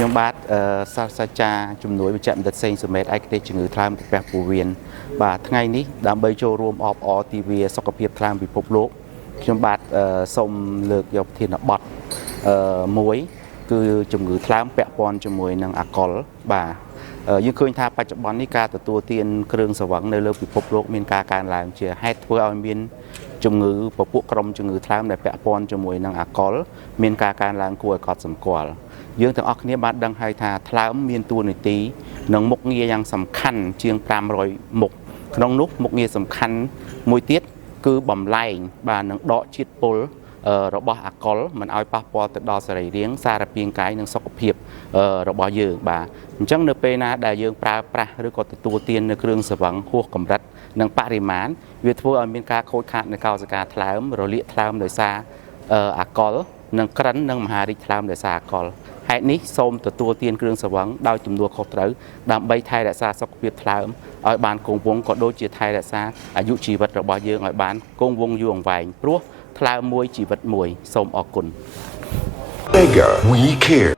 ខ្ញុំបាទសាស្ត្រាចារ្យជំនួយវិជ្ជបណ្ឌិតសេងសុមេតឯកទេសជំងឺថ្លើមកាពះពោះវៀនបាទថ្ងៃនេះដើម្បីចូលរួមអបអរទិវាសុខភាពថ្លើមពិភពលោកខ្ញុំបាទសូមលើកយកប្រធានបទមួយគឺជំងឺថ្លើមពាក់ព័ន្ធជាមួយនឹងអាល់កុលបាទយើងឃើញថាបច្ចុប្បន្ននេះការទទួលទានគ្រឿងស្រវឹងនៅលើពិភពលោកមានការកើនឡើងជាហេតុធ្វើឲ្យមានជំងឺពពួកក្រុមជំងឺថ្លើមដែលពាក់ព័ន្ធជាមួយនឹងអាល់កុលមានការកើនឡើងគួរឲ្យកត់សម្គាល់យើងទាំងអស់គ្នាបានដឹងហើយថាថ្លើមមានតួនាទីនិងមុខងារយ៉ាងសំខាន់ជាង500មុខក្នុងនោះមុខងារសំខាន់មួយទៀតគឺបំលែងបាទនឹងដកជាតិពុលរបស់អាល់កុលមិនឲ្យប៉ះពាល់ទៅដល់សរីរាង្គសារពាង្គកាយនិងសុខភាពរបស់យើងបាទអញ្ចឹងនៅពេលណាដែលយើងប្រើប្រាស់ឬក៏ទទួលទាននៅគ្រឿងស្រវឹងហួសកម្រិតនិងបរិមាណវាធ្វើឲ្យមានការខូចខាតនៃកោសិកាថ្លើមរលាកថ្លើមដោយសារអាល់កុលនិងក្រិននិងមហារីកថ្លើមដោយសារអាល់កុលហេតុនេះសូមទទួលទានគ្រឿងស្រវឹងដោយទំនួលខុសត្រូវដើម្បីថែរក្សាសុខភាពថ្លើមឲ្យបានគង់វង្សក៏ដូចជាថែរក្សាអាយុជីវិតរបស់យើងឲ្យបានគង់វង្សយូរអង្វែងព្រោះថ្លើមមួយជីវិតមួយសូមអរគុណ Mega We Care